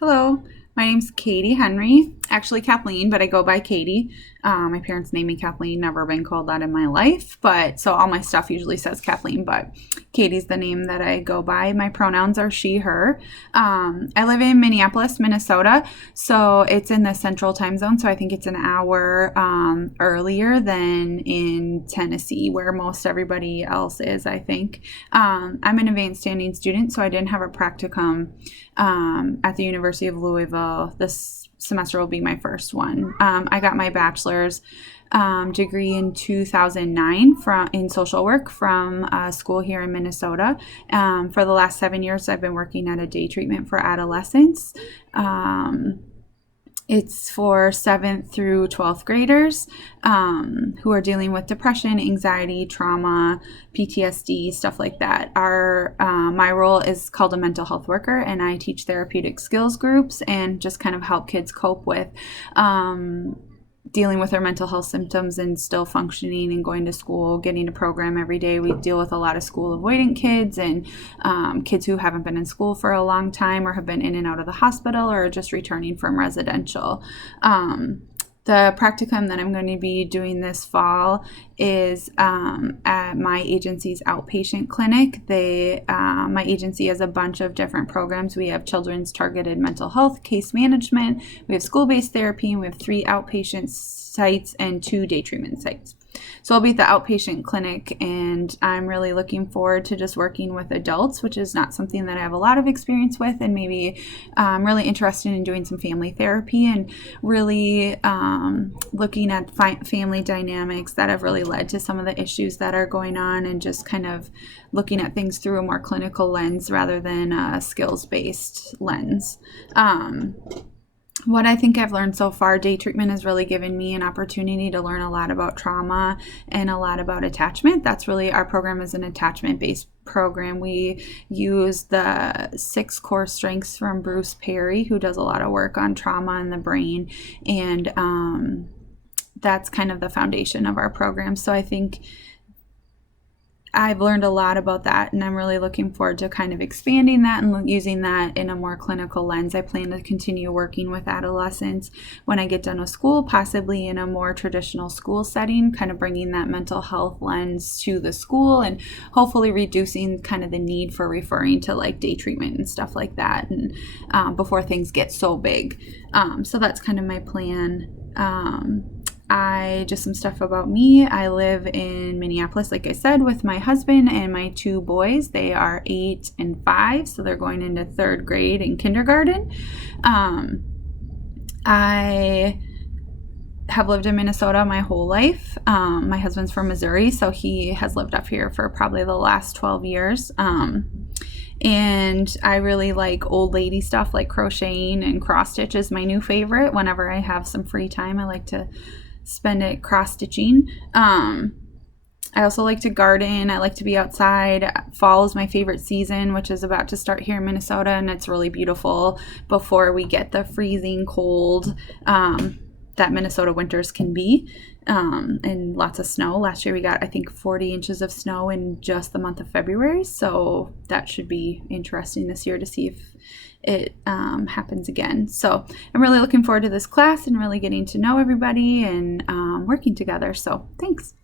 Hello, my name's Katie Henry. Actually, Kathleen, but I go by Katie. My parents named me Kathleen, never been called that in my life, but so all my stuff usually says Kathleen, but Katie's the name that I go by. My pronouns are she, her. I live in Minneapolis, Minnesota, so it's in the central time zone, so I think it's an hour earlier than in Tennessee, where most everybody else is, I think. I'm an advanced standing student, so I didn't have a practicum at the University of Louisville. This semester will be my first one. I got my bachelor's degree in 2009 in social work from a school here in Minnesota. For the last 7 years, I've been working at a day treatment for adolescents. It's for 7th through 12th graders who are dealing with depression, anxiety, trauma, PTSD, stuff like that. My role is called a mental health worker, and I teach therapeutic skills groups and just kind of help kids cope with dealing with their mental health symptoms and still functioning and going to school, getting a program every day. We deal with a lot of school avoidant kids and kids who haven't been in school for a long time or have been in and out of the hospital or just returning from residential. The practicum that I'm going to be doing this fall is at my agency's outpatient clinic. My agency has a bunch of different programs. We have children's targeted mental health, case management, we have school-based therapy, and we have 3 outpatient sites and 2 day treatment sites. So I'll be at the outpatient clinic, and I'm really looking forward to just working with adults, which is not something that I have a lot of experience with, and maybe I'm really interested in doing some family therapy and really looking at family dynamics that have really led to some of the issues that are going on, and just kind of looking at things through a more clinical lens rather than a skills-based lens. What I think I've learned so far, day treatment has really given me an opportunity to learn a lot about trauma and a lot about attachment. That's really, our program is an attachment-based program. We use the 6 core strengths from Bruce Perry, who does a lot of work on trauma in the brain, and that's kind of the foundation of our program. So I think I've learned a lot about that, and I'm really looking forward to kind of expanding that and using that in a more clinical lens. I plan to continue working with adolescents when I get done with school, possibly in a more traditional school setting, kind of bringing that mental health lens to the school and hopefully reducing kind of the need for referring to like day treatment and stuff like that, and before things get so big. So that's kind of my plan. Just some stuff about me. I live in Minneapolis, like I said, with my husband and my 2 boys. They are 8 and 5, so they're going into 3rd grade and kindergarten. I have lived in Minnesota my whole life. My husband's from Missouri, so he has lived up here for probably the last 12 years. And I really like old lady stuff like crocheting, and cross stitch is my new favorite. Whenever I have some free time, I like to spend it cross stitching. I also like to garden. I like to be outside. Fall is my favorite season, which is about to start here in Minnesota, and it's really beautiful before we get the freezing cold that Minnesota winters can be, and lots of snow. Last year we got, I think, 40 inches of snow in just the month of February, so that should be interesting this year to see if it happens again. So I'm really looking forward to this class and really getting to know everybody and working together. So thanks.